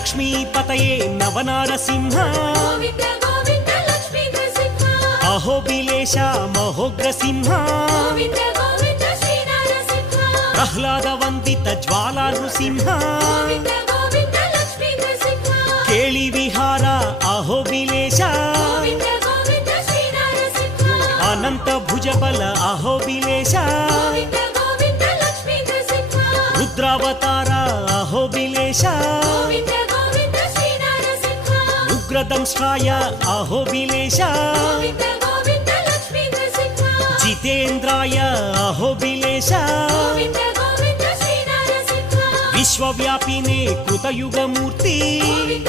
लक्ष्मीपतये नवनारसिंह Govind Govind Lakshmi Narasimha अहोबिलेश महोग्रसिंह Govind Govind Shri Narasimha प्रह्लादवन्दित ज्वालानृसिंह Govind Govind Lakshmi Narasimha केळि Vihar अहोबिलेश Govind Govind Shri Narasimha Anant Bhujbal अहोबिलेश Govind Govind Lakshmi Narasimha रुद्रावतार अहोबिलेश Govind Govind Shri Narasimha उग्रदंष्ट्राय अहोबिलेश Govind Govind Lakshmi Narasimha जितेन्द्राय अहोबिलेश Govind Govind Shri Narasimha विश्वव्यापिने कृतयुगमूर्ति Govind